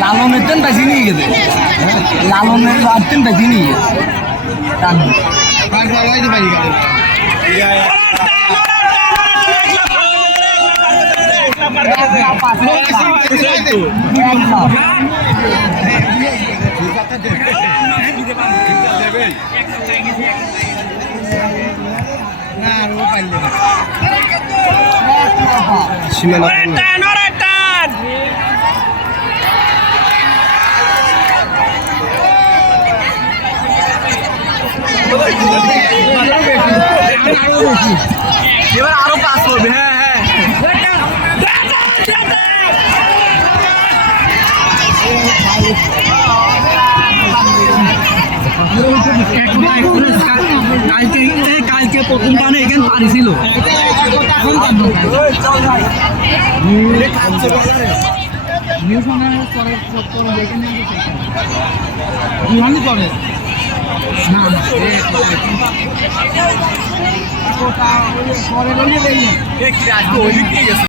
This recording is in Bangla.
লালনের তেন বেশি নিয়ে গেছে লালনের তেন বেশি নিয়ে গেছে এবার আরো পাস করবে হ্যাঁ কালকে প্রথম টানে এখানে পানি ছিল না